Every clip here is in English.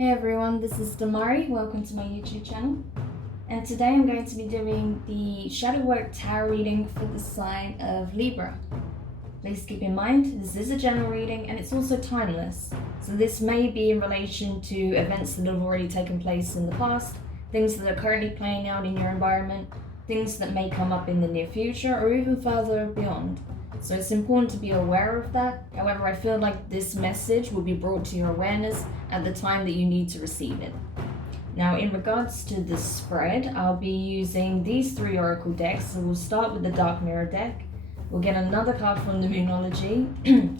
Hey everyone, this is Demari. Welcome to my YouTube channel. And today I'm going to be doing the Shadow Work Tarot reading for the sign of Libra. Please keep in mind, this is a general reading and it's also timeless. So this may be in relation to events that have already taken place in the past, things that are currently playing out in your environment, things that may come up in the near future or even further beyond. So it's important to be aware of that. However, I feel like this message will be brought to your awareness at the time that you need to receive it. Now, in regards to the spread, I'll be using these three oracle decks. So we'll start with the Dark Mirror deck. We'll get another card from the Moonology,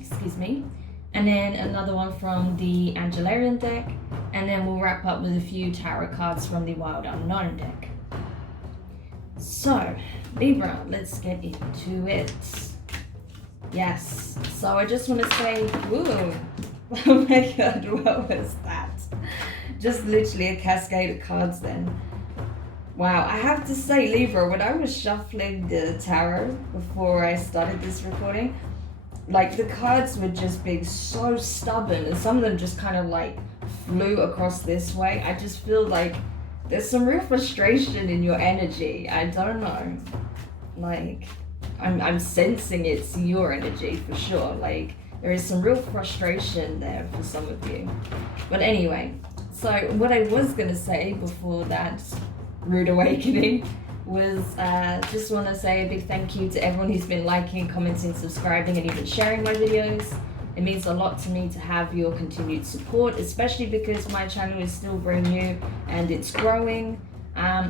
excuse me, and then another one from the Angelarian deck, and then we'll wrap up with a few tarot cards from the Wild Unknown deck. So, Libra, let's get into it. Yes, so I just want to say, ooh, oh my god, what was that? Just literally a cascade of cards then. Wow, I have to say, Libra, when I was shuffling the tarot before I started this recording, like the cards were just being so stubborn and some of them just kind of like flew across this way. I just feel like there's some real frustration in your energy. I don't know, like I'm sensing it's your energy for sure. Like there is some real frustration there for some of you. But anyway, so what I was gonna say before that rude awakening was just want to say a big thank you to everyone who's been liking, commenting, subscribing, and even sharing my videos. It means a lot to me to have your continued support, especially because my channel is still very new and it's growing.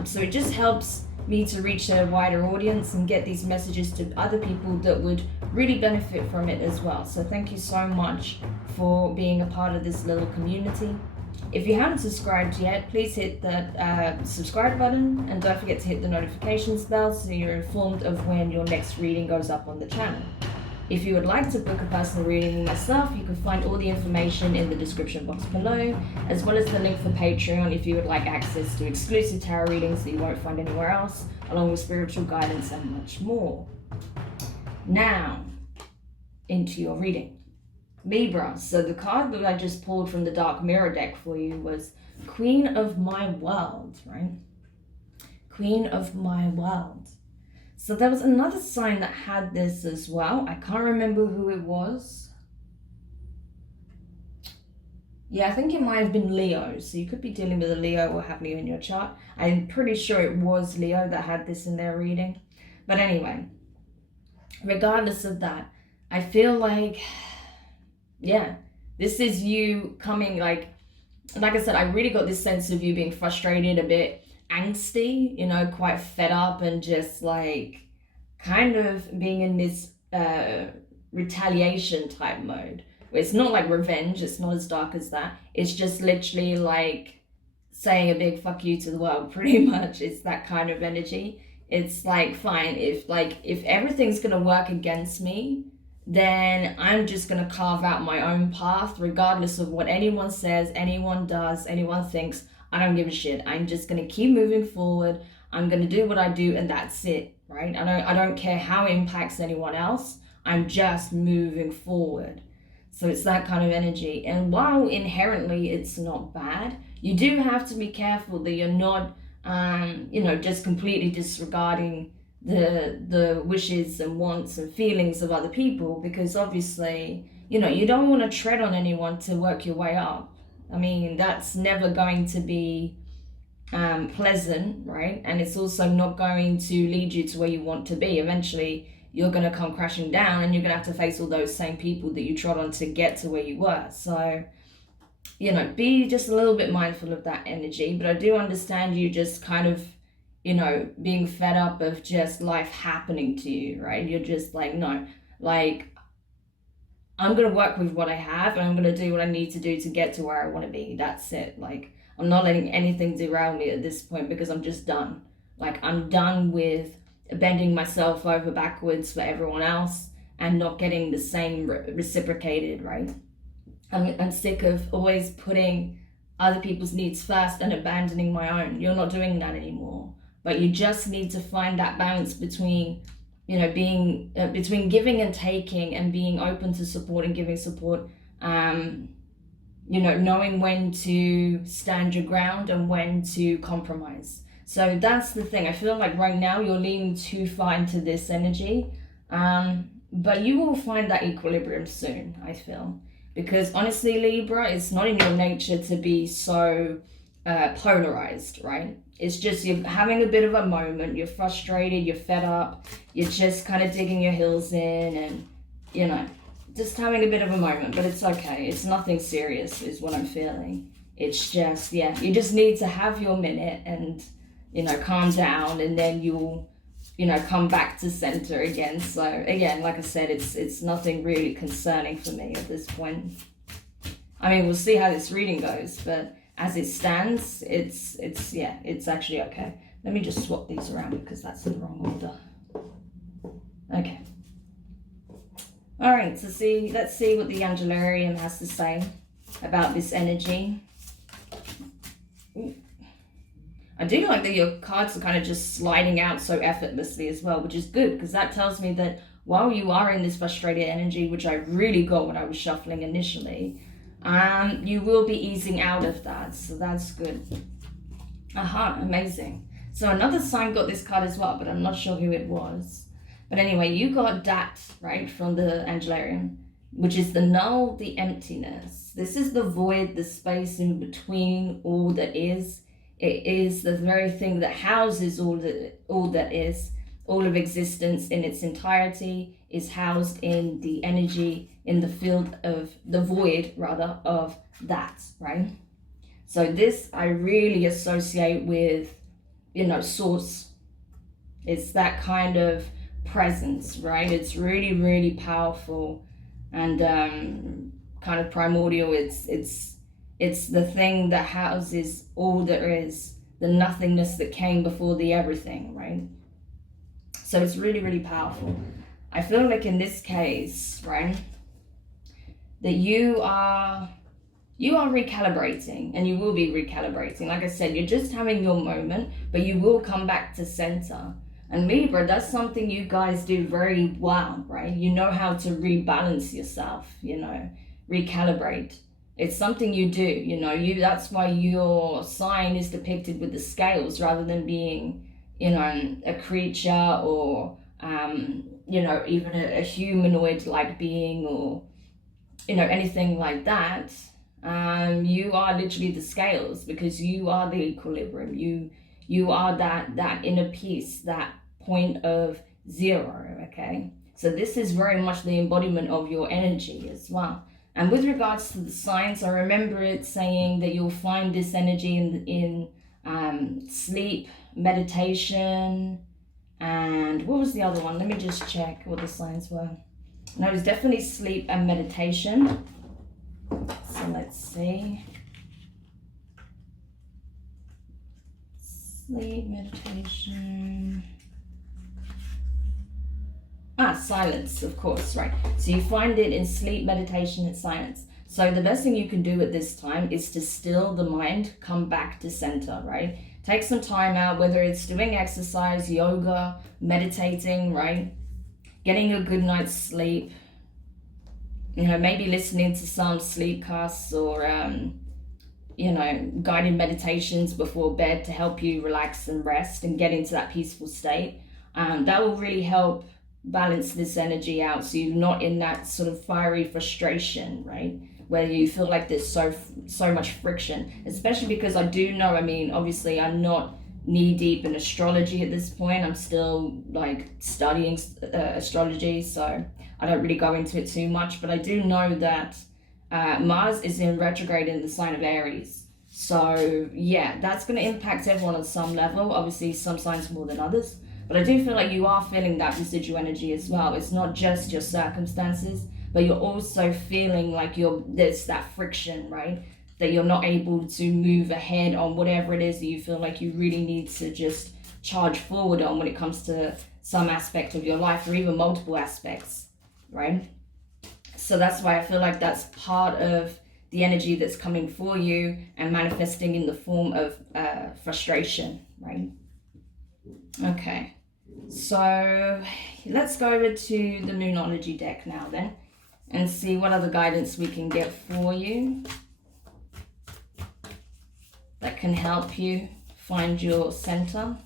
So it just helps me to reach a wider audience and get these messages to other people that would really benefit from it as well. So thank you so much for being a part of this little community. If you haven't subscribed yet, please hit the subscribe button and don't forget to hit the notifications bell so you're informed of when your next reading goes up on the channel. If you would like to book a personal reading with myself, you can find all the information in the description box below, as well as the link for Patreon if you would like access to exclusive tarot readings that you won't find anywhere else, along with spiritual guidance and much more. Now, into your reading. Libra, so the card that I just pulled from the Dark Mirror deck for you was Queen of My World, right? Queen of My World. So there was another sign that had this as well. I can't remember who it was. Yeah, I think it might have been Leo. So you could be dealing with a Leo or have Leo in your chart. I'm pretty sure it was Leo that had this in their reading. But anyway, regardless of that, I feel like, yeah, this is you coming like I said, I really got this sense of you being frustrated, a bit angsty, you know, quite fed up and just like kind of being in this retaliation type mode where it's not like revenge, it's not as dark as that, it's just literally like saying a big fuck you to the world, pretty much. It's that kind of energy. It's like, fine, if everything's gonna work against me, then I'm just gonna carve out my own path regardless of what anyone says, anyone does, anyone thinks. I don't give a shit. I'm just gonna keep moving forward. I'm gonna do what I do and that's it, right? I don't care how it impacts anyone else. I'm just moving forward. So it's that kind of energy. And while inherently it's not bad, you do have to be careful that you're not, just completely disregarding the wishes and wants and feelings of other people, because obviously, you don't want to tread on anyone to work your way up. I mean, that's never going to be pleasant, right? And it's also not going to lead you to where you want to be. Eventually, you're going to come crashing down and you're going to have to face all those same people that you trod on to get to where you were. So, be just a little bit mindful of that energy. But I do understand you just kind of, being fed up of just life happening to you, right? You're just like, no, like, I'm going to work with what I have and I'm going to do what I need to do to get to where I want to be. That's it. Like, I'm not letting anything derail me at this point because I'm just done. Like, I'm done with bending myself over backwards for everyone else and not getting the same reciprocated, right? I'm sick of always putting other people's needs first and abandoning my own. You're not doing that anymore. But you just need to find that balance between being between giving and taking and being open to support and giving support you know, knowing when to stand your ground and when to compromise. So that's the thing. I feel like right now you're leaning too far into this energy, but you will find that equilibrium soon, I feel. Because honestly, Libra, it's not in your nature to be so polarized, right? It's just you're having a bit of a moment, you're frustrated, you're fed up, you're just kind of digging your heels in and, you know, just having a bit of a moment, but it's okay. It's nothing serious is what I'm feeling. It's just, yeah, you just need to have your minute and, you know, calm down, and then you'll, you know, come back to center again. So again, like I said, it's nothing really concerning for me at this point. I mean, we'll see how this reading goes, but as it stands, it's actually okay. Let me just swap these around because that's in the wrong order. Okay. All right, so let's see what the Angelarium has to say about this energy. Ooh. I do like that your cards are kind of just sliding out so effortlessly as well, which is good, because that tells me that while you are in this frustrated energy, which I really got when I was shuffling initially, you will be easing out of that, so that's good. Amazing. So another sign got this card as well, but I'm not sure who it was. But anyway, you got that, right, from the Angelarium, which is the null, the emptiness. This is the void, the space in between all that is. It is the very thing that houses all that is, all of existence in its entirety is housed in the energy, in the field of the void, rather, of that, right? So this I really associate with, you know, source. It's that kind of presence, right? It's really, really powerful and kind of primordial. It's the thing that houses all there is, the nothingness that came before the everything, right? So it's really, really powerful. I feel like in this case, right, that you are recalibrating, and you will be recalibrating. Like I said, you're just having your moment, but you will come back to center. And Libra, that's something you guys do very well, right? You know how to rebalance yourself, you know, recalibrate. It's something you do, you know, that's why your sign is depicted with the scales rather than being, you know, a creature or, you know, even a humanoid-like being or, you know, anything like that. You are literally the scales, because you are the equilibrium. You are that inner peace, that point of zero, okay? So this is very much the embodiment of your energy as well. And with regards to the signs, I remember it saying that you'll find this energy in sleep, meditation, and what was the other one? Let me just check what the signs were. No, it was definitely sleep and meditation. So let's see. Sleep, meditation. Silence, of course, right. So you find it in sleep, meditation, and silence. So the best thing you can do at this time is to still the mind, come back to center, right? Take some time out, whether it's doing exercise, yoga, meditating, right? Getting a good night's sleep. You know, maybe listening to some sleep casts or, you know, guided meditations before bed to help you relax and rest and get into that peaceful state. That will really help balance this energy out, so you're not in that sort of fiery frustration, right, where you feel like there's so much friction. Especially because I do know, I mean, obviously I'm not knee deep in astrology at this point. I'm still like studying astrology, so I don't really go into it too much, but I do know that Mars is in retrograde in the sign of Aries. So yeah, that's going to impact everyone on some level, obviously some signs more than others. But I do feel like you are feeling that residual energy as well. It's not just your circumstances, but you're also feeling like there's that friction, right? That you're not able to move ahead on whatever it is that you feel like you really need to just charge forward on when it comes to some aspect of your life, or even multiple aspects, right? So that's why I feel like that's part of the energy that's coming for you and manifesting in the form of frustration, right? Okay. So let's go over to the Moonology deck now then and see what other guidance we can get for you. can help you find your center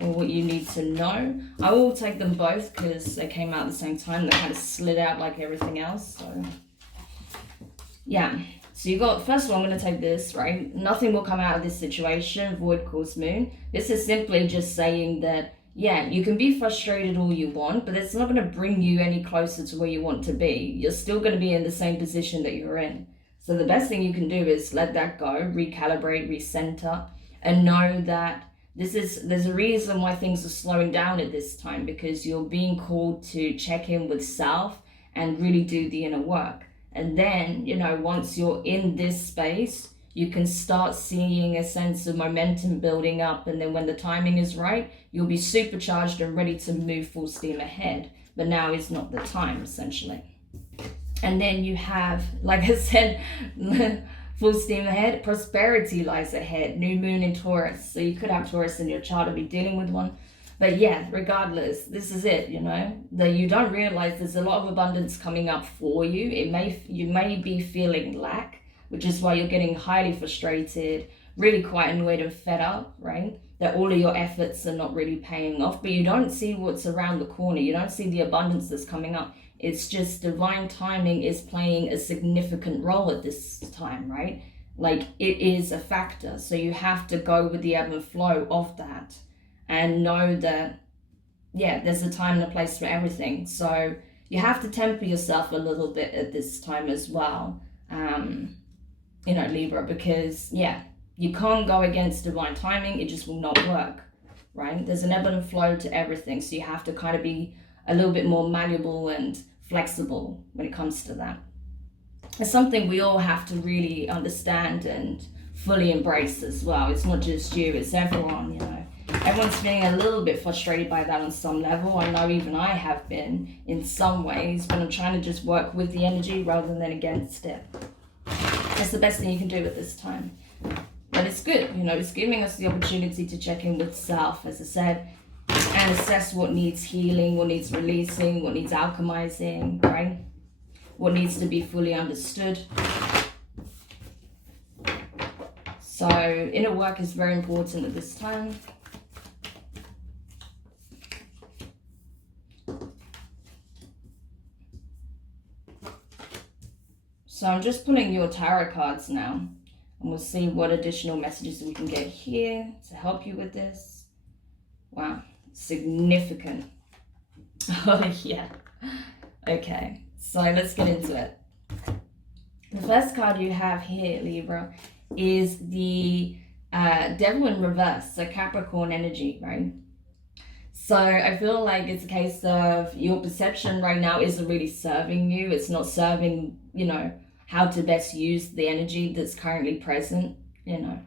or what you need to know. I will take them both because they came out at the same time. They kind of slid out like everything else. So yeah, so you got, first of all, I'm going to take this, right? Nothing will come out of this situation. Void cause moon. This is simply just saying that, yeah, you can be frustrated all you want, but it's not going to bring you any closer to where you want to be. You're still going to be in the same position that you're in. So the best thing you can do is let that go, recalibrate, recenter, and know that there's a reason why things are slowing down at this time, because you're being called to check in with self and really do the inner work. And then, you know, once you're in this space, you can start seeing a sense of momentum building up. And then when the timing is right, you'll be supercharged and ready to move full steam ahead. But now is not the time, essentially. And then you have, like I said, full steam ahead, prosperity lies ahead, new moon in Taurus. So you could have Taurus in your chart or be dealing with one. But yeah, regardless, this is it, you know, that you don't realize there's a lot of abundance coming up for you. You may be feeling lack, which is why you're getting highly frustrated, really quite annoyed and fed up, right? That all of your efforts are not really paying off, but you don't see what's around the corner. You don't see the abundance that's coming up. It's just divine timing is playing a significant role at this time, right? Like, it is a factor. So you have to go with the ebb and flow of that and know that, yeah, there's a time and a place for everything. So you have to temper yourself a little bit at this time as well, you know, Libra, because, yeah, you can't go against divine timing. It just will not work, right? There's an ebb and flow to everything. So you have to kind of be a little bit more malleable and flexible when it comes to that. It's something we all have to really understand and fully embrace as well. It's not just you, it's everyone, you know. Everyone's feeling a little bit frustrated by that on some level. I know even I have been in some ways, but I'm trying to just work with the energy rather than against it. That's the best thing you can do at this time. But it's good, you know, it's giving us the opportunity to check in with self, as I said, and assess what needs healing, what needs releasing, what needs alchemizing, right? What needs to be fully understood. So inner work is very important at this time. So I'm just pulling your tarot cards now, and we'll see what additional messages we can get here to help you with this. Wow, significant. Oh yeah. Okay, so let's get into it. The first card you have here, Libra, is the Devil in reverse, so Capricorn energy, right? So I feel like it's a case of your perception right now isn't really serving you. It's not serving, you know, how to best use the energy that's currently present, you know.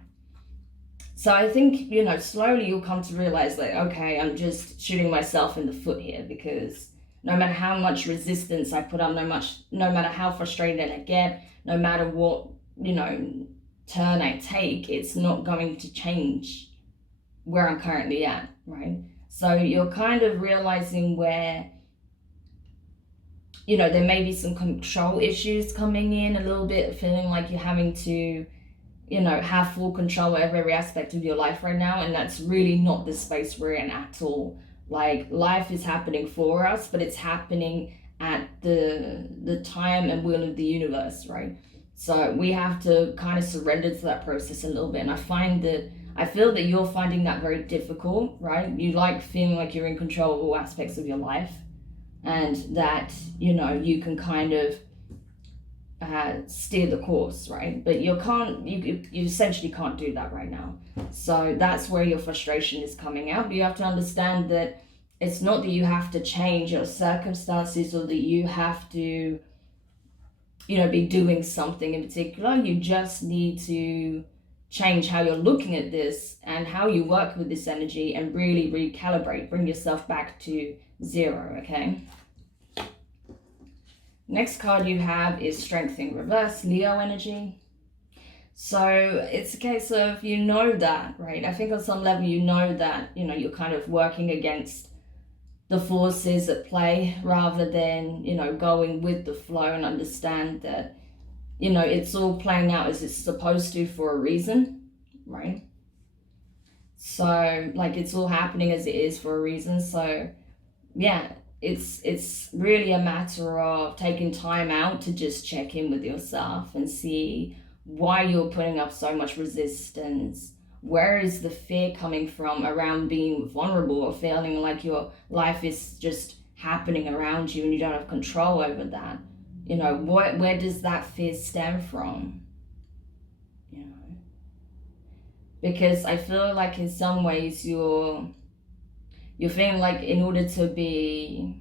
So I think, you know, slowly you'll come to realize, like, okay, I'm just shooting myself in the foot here, because no matter how much resistance I put up, no matter how frustrated I get, no matter what, you know, turn I take, it's not going to change where I'm currently at, right? So you're kind of realizing where, you know, there may be some control issues coming in a little bit, feeling like you're having to, you know, have full control over every aspect of your life right now. And that's really not the space we're in at all. Like, life is happening for us, but it's happening at the time and will of the universe, right? So we have to kind of surrender to that process a little bit. And I feel that you're finding that very difficult, right? You like feeling like you're in control of all aspects of your life, and that, you know, you can kind of steer the course, right? But you essentially can't do that right now. So that's where your frustration is coming out. But you have to understand that it's not that you have to change your circumstances or that you have to, you know, be doing something in particular. You just need to change how you're looking at this and how you work with this energy and really recalibrate, bring yourself back to zero, okay? Next card you have is Strength in reverse, Leo energy. So it's a case of, you know that, right? I think on some level you know that, you know, you're kind of working against the forces at play rather than, you know, going with the flow, and understand that, you know, it's all playing out as it's supposed to for a reason, right? So like it's all happening as it is for a reason. So yeah, it's really a matter of taking time out to just check in with yourself and see why you're putting up so much resistance. Where is the fear coming from around being vulnerable or feeling like your life is just happening around you and you don't have control over that? You know, where does that fear stem from? You know, because I feel like in some ways you're feeling like in order to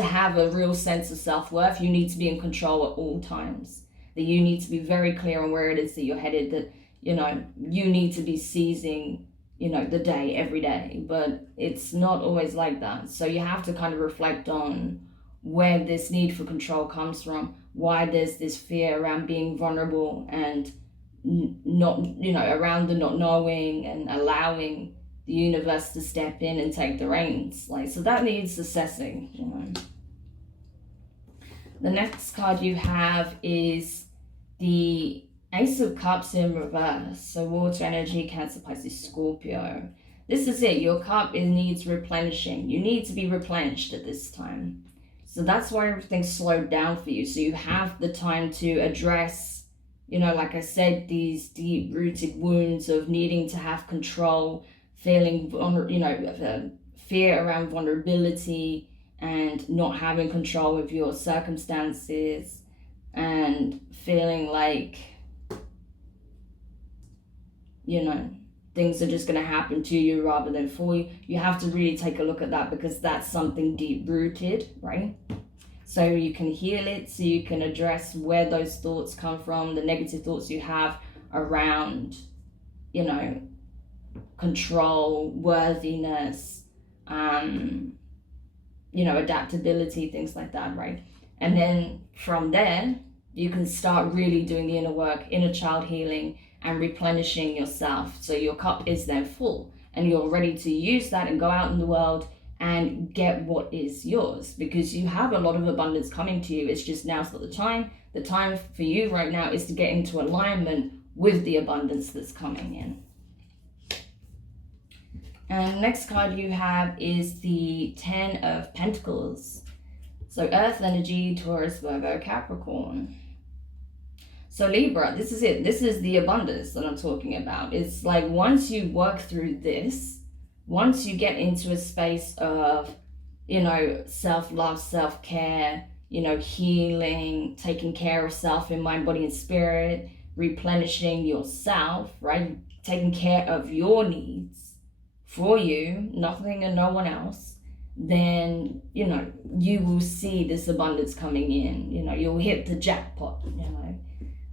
have a real sense of self-worth, you need to be in control at all times. That you need to be very clear on where it is that you're headed, that, you know, you need to be seizing, you know, the day every day. But it's not always like that. So you have to kind of reflect on where this need for control comes from, why there's this fear around being vulnerable and not, you know, around the not knowing and allowing the universe to step in and take the reins. Like, so that needs assessing, you know. The next card you have is the Ace of Cups in reverse. So water energy, Cancer, Pisces, Scorpio. This is it. Your cup needs replenishing. You need to be replenished at this time. So that's why everything's slowed down for you. So you have the time to address, you know, like I said, these deep-rooted wounds of needing to have control, feeling, you know, fear around vulnerability and not having control of your circumstances, and feeling like, you know, things are just going to happen to you rather than for you. You have to really take a look at that, because that's something deep-rooted, right? So you can heal it, so you can address where those thoughts come from, the negative thoughts you have around, you know, control, worthiness, you know, adaptability, things like that, right? And then from there, you can start really doing the inner work, inner child healing, and replenishing yourself. So your cup is then full and you're ready to use that and go out in the world and get what is yours, because you have a lot of abundance coming to you. It's just now's not the time. The time for you right now is to get into alignment with the abundance that's coming in. And next card you have is the Ten of Pentacles. So Earth energy, Taurus, Virgo, Capricorn. So Libra, this is it. This is the abundance that I'm talking about. It's like once you work through this, once you get into a space of, you know, self-love, self-care, you know, healing, taking care of self in mind, body, and spirit, replenishing yourself, right? Taking care of your needs for you, nothing and no one else, then, you know, you will see this abundance coming in. You know, you'll hit the jackpot, you know.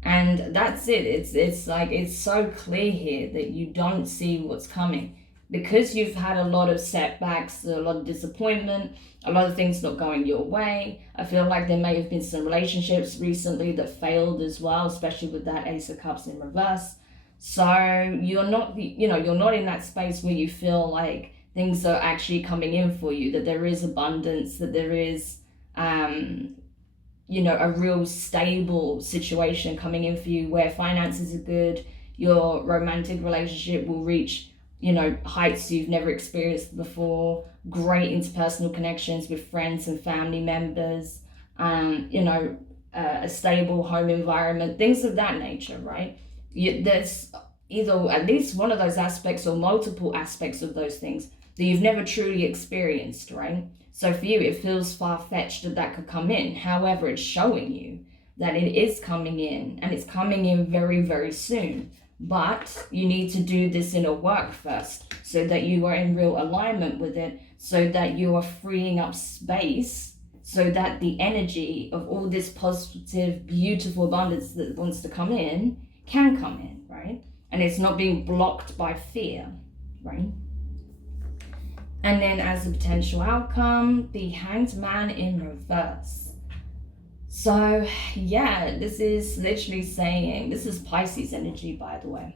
And that's it. It's like, it's so clear here that you don't see what's coming, because you've had a lot of setbacks, a lot of disappointment, a lot of things not going your way. I feel like there may have been some relationships recently that failed as well, especially with that Ace of Cups in reverse. So you're not, you know, you're not in that space where you feel like things are actually coming in for you, that there is abundance, that there is, you know, a real stable situation coming in for you where finances are good, your romantic relationship will reach, you know, heights you've never experienced before, great interpersonal connections with friends and family members, you know, a stable home environment, things of that nature, right? There's either at least one of those aspects or multiple aspects of those things that you've never truly experienced, right? So for you, it feels far-fetched that that could come in. However, it's showing you that it is coming in, and it's coming in very, very soon. But you need to do this inner work first so that you are in real alignment with it, so that you are freeing up space, so that the energy of all this positive, beautiful abundance that wants to come in can come in, right? And it's not being blocked by fear, right? And then as a potential outcome, the Hanged Man in reverse. So yeah, this is literally saying, this is Pisces energy, by the way.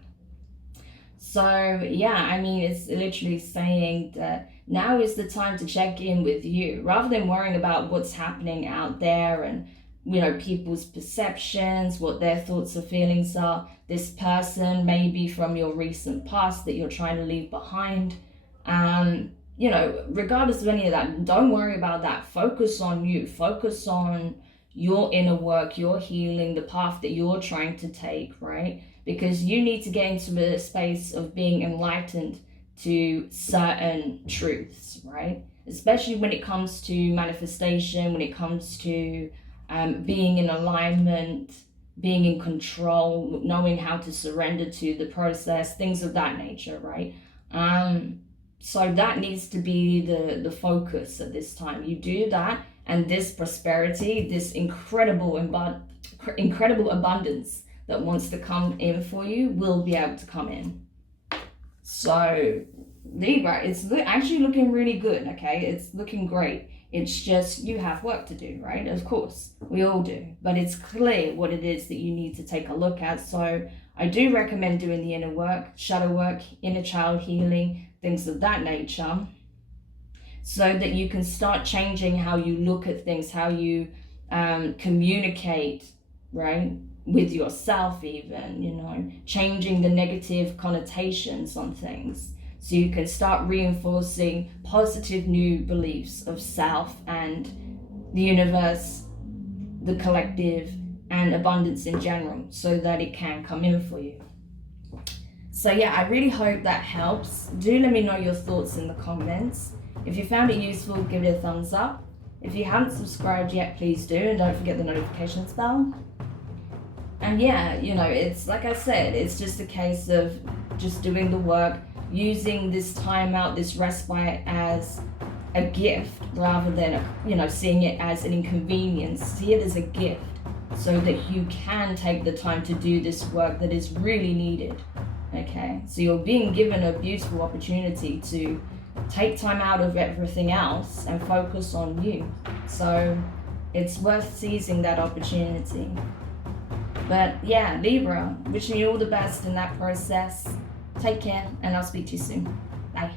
So yeah, I mean, it's literally saying that now is the time to check in with you, rather than worrying about what's happening out there and people's perceptions, what their thoughts or feelings are. This person maybe from your recent past that you're trying to leave behind. Regardless of any of that, don't worry about that. Focus on you. Focus on your inner work, your healing, the path that you're trying to take, right? Because you need to get into a space of being enlightened to certain truths, right? Especially when it comes to manifestation, when it comes to being in alignment, being in control, knowing how to surrender to the process, things of that nature, right? So that needs to be the focus at this time. You do that, and this prosperity, this incredible abundance that wants to come in for you will be able to come in. So Libra, it's actually looking really good, okay? It's looking great. It's just you have work to do, right? Of course, we all do. But it's clear what it is that you need to take a look at. So I do recommend doing the inner work, shadow work, inner child healing, things of that nature, so that you can start changing how you look at things, how you communicate, right? With yourself even, changing the negative connotations on things. So you can start reinforcing positive new beliefs of self and the universe, the collective, and abundance in general, so that it can come in for you. So yeah, I really hope that helps. Do let me know your thoughts in the comments. If you found it useful, give it a thumbs up. If you haven't subscribed yet, please do, and don't forget the notifications bell. And yeah, it's like I said, it's just a case of just doing the work, using this time out, this respite as a gift rather than, seeing it as an inconvenience. See it as a gift so that you can take the time to do this work that is really needed, okay? So you're being given a beautiful opportunity to take time out of everything else and focus on you. So it's worth seizing that opportunity. But yeah, Libra, wishing you all the best in that process. Take care, and I'll speak to you soon. Bye.